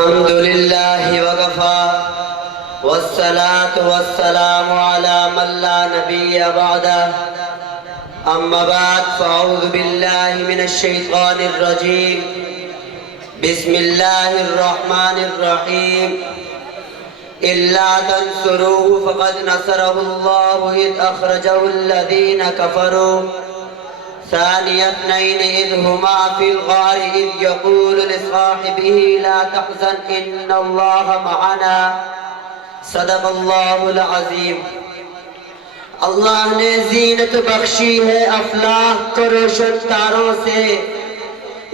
الحمد لله وكفى والصلاة والسلام على من لا نبي بعده أما بعد فأعوذ بالله من الشيطان الرجيم بسم الله الرحمن الرحيم إلا تنصروه فقد نصره الله إذ أخرجه الذين كفروا ثاني اثنين إذ هما في الغار إذ يقول لصاحبه لا تحزن إن الله معنا صدق اللہ العظیم۔ اللہ نے زینت بخشی ہے افلاق کو روشن تاروں سے،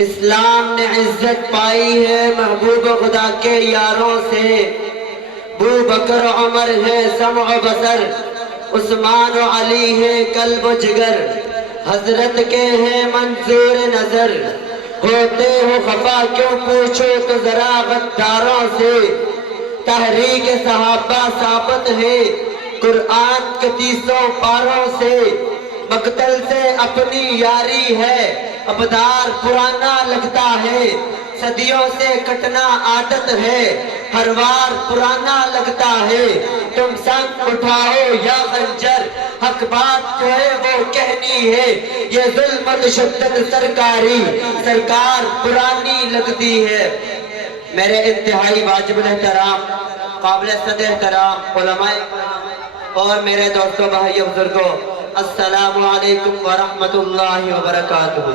اسلام نے عزت پائی ہے محبوب خدا کے یاروں سے۔ ابو بکر و عمر ہے سمع و بصر، عثمان و علی ہے قلب و جگر، حضرت کے ہیں منظور نظر، ہوتے ہو خفا کیوں پوچھو تو ذرا غداروں سے۔ تحریک صحابہ ثابت ہے قرآن کے 30 پاروں سے، مقتل سے اپنی یاری ہے ابدار پرانا لگتا ہے، صدیوں سے کٹنا عادت ہے ہر وار پرانا لگتا ہے۔ تم سنگ اٹھاؤ یا خنجر حق بات جو ہے وہ کہنی ہے، یہ ظلم و تشدد سرکاری سرکار پرانی لگتی ہے۔ میرے انتہائی واجب الاحترام قابل صد احترام علماء اور میرے دوستوں بھائیوں بزرگوں، السلام علیکم ورحمت اللہ وبرکاتہ۔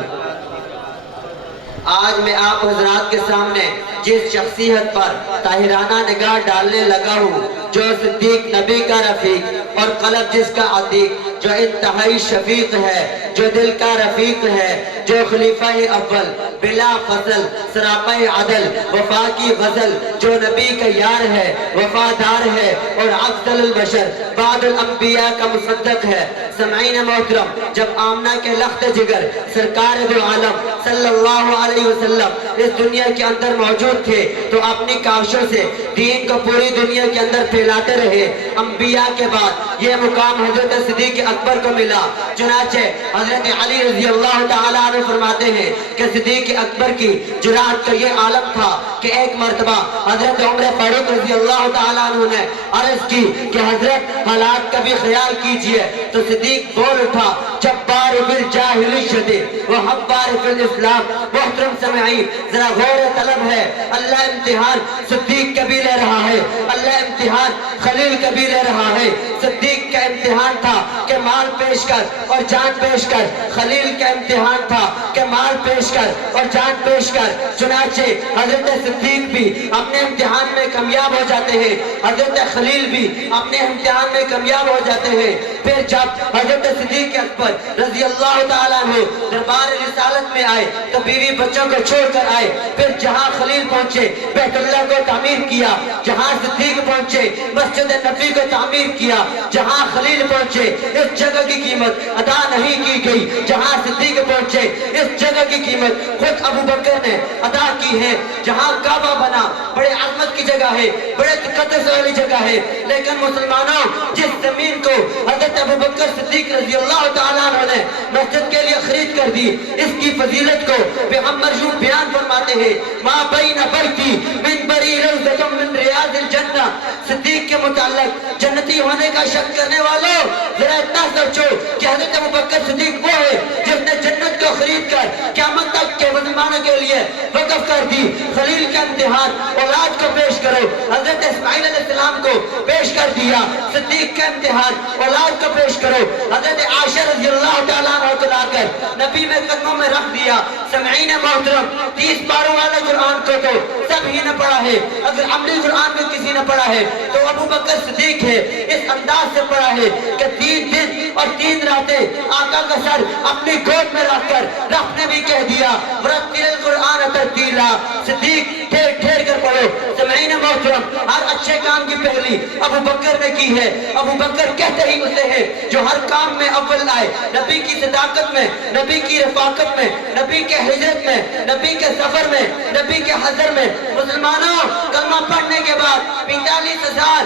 آج میں آپ حضرات کے سامنے جس شخصیت پر طاہرانہ نگاہ ڈالنے لگا ہوں، جو صدیق نبی کا رفیق اور قلب جس کا عتیق، جو انتہائی شفیق ہے، جو دل کا رفیق ہے، جو خلیفہ اول بلا فضل سراپہ عدل وفا کی غزل، جو نبی کا یار ہے وفادار ہے اور افضل البشر بعد الانبیاء کا مصدق ہے۔ سمعین محترم، جب آمنہ کے لخت جگر سرکار دو عالم صلی اللہ علیہ وسلم اس دنیا کے اندر موجود تھے تو اپنی کاوشوں سے دین کو پوری دنیا کے اندر پھیلاتے رہے۔ انبیاء کے بعد یہ مقام حضرت صدیق اکبر کو ملا، چنانچہ حضرت علی رضی اللہ تعالیٰ عنہ فرماتے ہیں کہ صدیق اکبر کی جرأت کا یہ عالم تھا کہ ایک مرتبہ حضرت عمر فاروق رضی اللہ تعالیٰ عنہ نے عرض کی کہ حضرت حالات کا بھی خیال کیجئے، تو صدیق بول اٹھا جبار بالجاہلیت وحبار بالاسلام۔ محترم سمعین، ذرا غور طلب ہے، اللہ امتحان صدیق کا بھی لے رہا ہے، اللہ امتحان خلیل کا بھی لے رہا ہے۔ صدیق کا امتحان تھا کہ مال پیش کر اور جان پیش کر، خلیل کا امتحان تھا کہ مال پیش کر اور جان پیش کر۔ چنانچہ حضرت صدیق بھی اپنے امتحان میں کامیاب ہو جاتے ہیں، حضرت خلیل بھی اپنے امتحان میں کامیاب ہو جاتے ہیں۔ پھر جب حضرت صدیق اکبر رضی اللہ تعالیٰ عنہ دربار رسالت میں آئے تو بیوی بچوں کو چھوڑ کر آئے۔ پھر جہاں خلیل پہنچے بیت اللہ کو تعمیر کیا، جہاں صدیق پہنچے مسجد نبی کو تعمیر کیا، جہاں خلیل پہنچے اس جگہ کی قیمت ادا نہیں کی گئی، جہاں صدیق پہنچے اس جگہ کی قیمت خود ابو بکر نے ادا کی ہے۔ جہاں کعبہ بنا بڑے عظمت کی جگہ ہے، بڑے تقدس والی جگہ ہے، لیکن مسلمانوں جس زمین کو حضرت ابو بکر صدیق رضی اللہ تعالیٰ عنہ نے مسجد کے لیے خرید کر دی، اس کی فضیلت کو پیغمبر یوں بیان فرماتے ہیں، ما بین بیتی منبری روضۃ من ریاض الجنہ۔ صدیق کے متعلق جنتی ہونے کا شک کرنے والوں ذرا اتنا سوچو کہ حضرت ابو بکر صدیق وہ ہے جس نے جنت کو خرید کر قیامت تک کے مسلمانوں کے لیے وقف کر دی۔ خلیل کا امتحان اولاد کو پیش کرو، حضرت اسماعیل علیہ السلام کو پیش کر دیا۔ صدیق کا امتحان اولاد کو پیش کرو، حضرت عائشہ رضی اللہ تعالیٰ عنہ کو لا کر نبی میں قدموں میں رکھ دیا۔ سمعین محترم، 30 پاروں والے قرآن کو تو سب ہی نے پڑھا ہے، اگر عملی قرآن کو کسی نے پڑھا ہے تو ابو بکر صدیق ہے۔ اس انداز سے پڑھا ہے کہ 3 دن اور 3 راتیں آقا کا سر اپنی گود میں رکھ کر رب نے بھی کہہ دیا ورتل القرآن ترتیلا۔ صدیق ٹھیر ٹھیر کر پڑھو۔ سمعین محترم، ہر اچھے کام کی پہلی ابو بکر نے کی ہے۔ ابو بکر کہتے ہی اسے ہے جو ہر کام میں اول آئے، نبی کی صداقت میں، نبی کی رفاقت میں، نبی کے ہجرت میں، نبی کے سفر میں، نبی کے حضر میں۔ مسلمانوں، کلمہ پڑھنے کے بعد 45 50,000